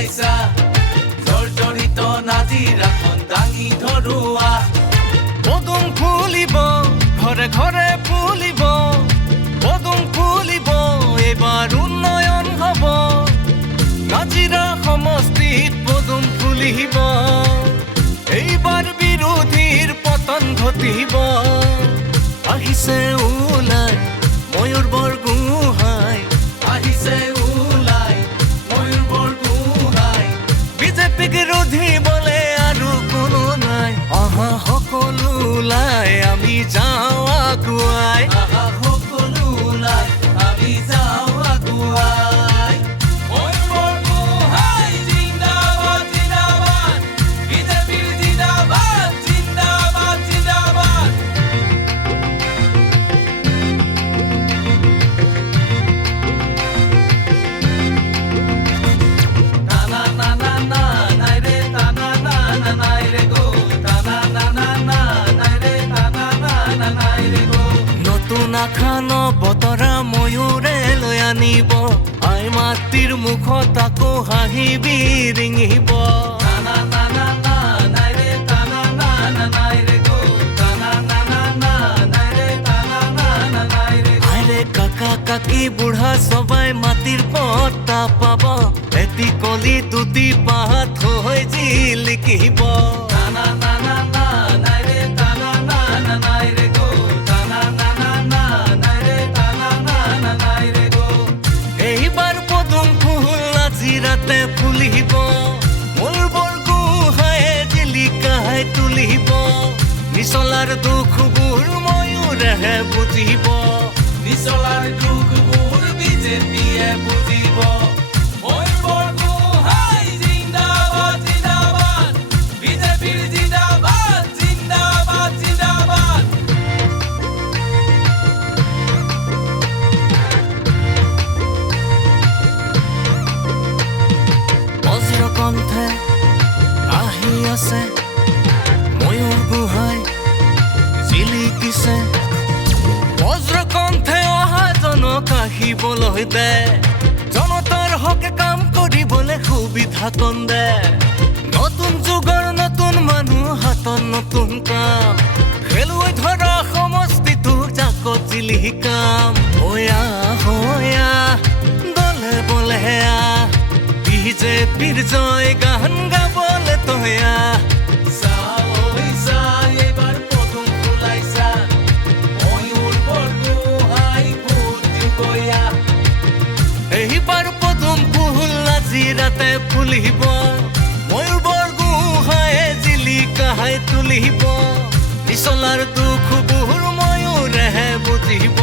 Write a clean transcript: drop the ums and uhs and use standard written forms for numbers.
ফুলাইছা জৰ্জৰিত নাজিৰাখন দাঙি ধৰোৱা পদুম ফুলিব ঘৰে ঘৰে ফুলিব পদুম ফুলিব এইবাৰ উন্নয়ন হ'ব নাজিৰা সমষ্টিত পদুম ফুলিব এইবাৰ বিৰোধীৰ পতন ঘটিব আহিছে ওলাই ময়ূৰ বৰগোহাঁই আহিছে ওলাই ময়ূৰ বৰগোহাঁই বিজেপিক ৰুধিবলে আৰু কোনো নাই অহা সকলো ওলাই আমি যাওঁ আগুৱাই আহা সকলো ওলাই আমি যাওঁ আগুৱাই ময়ূৰ বৰগোহাঁই জিন্দাবাদ জিন্দাবাদ বিজেপিৰ জিন্দাবাদ জিন্দাবাদ জিন্দাবাদ টানা না না না নাই ৰে টানা না না নাই ৰে গো টানা না না না নাই ৰে টানা না না নাই ৰে গো নতুন আখান বতৰা ময়ূৰে লৈ আনিব আই মাতৃৰ মুখত আকৌ হাঁহি বিৰিঙিব টানা না না না নাই ৰে টানা না না নাই ৰে গো টানা না না না নাই ৰে টানা না না নাই ৰে আইৰে কাকা কাকি বুঢ়া সবাই মাটিৰ পতা পাব এটি কলি দুটি পাত হৈ জিলিকিব টানা না না না নাই ৰে টানা না না নাই ৰে গো টানা না না না নাই ৰে টানা না না নাই ৰে গো এইবাৰ পদুম ফুল নাজিৰাতে ফুলিব মোৰ বৰগোহাঁয়ে জিলিকাই তুলিব নিচলাৰ দুখবোৰ ময়ূৰেহে বুজিব নিচলাৰ দুখবোৰ বিজেপিয়ে বুজিব ময়ূৰ বৰগোহাঁই জিন্দাবাদ জিন্দাবাদ বিজেপিৰ জিন্দাবাদ জিন্দাবাদ জিন্দাবাদ বজ্ৰকণ্ঠে আহি আছে ময়ূৰ গোহাঁই জিলিকিছে বজ্ৰকণ্ঠে অহা জনক আহিবলৈ দে জনতাৰ হকে কাম কৰিবলৈ সুবিধা কণ দে নতুন যুগৰ নতুন মানুহ হাতত নতুন কাম খেলুৱৈ ধৰা সমষ্টিটোৰ জাকত জিলিকাম হয়া হয়া দলে বলে বিজেপিৰ জয় গান গাবলে তয়া চাই এইবাৰ পদুম ফুলাইছা ময়ূৰ বৰগোহাঁই ভোট দিবয়া এইবাৰ পদুম ফুল নাজিৰাতে ফুলিব ময়ূৰ বৰগোহাঁয়ে জিলিকাই তুলিব নিচলাৰ দুখবোৰ ময়ূৰেহে বুজিব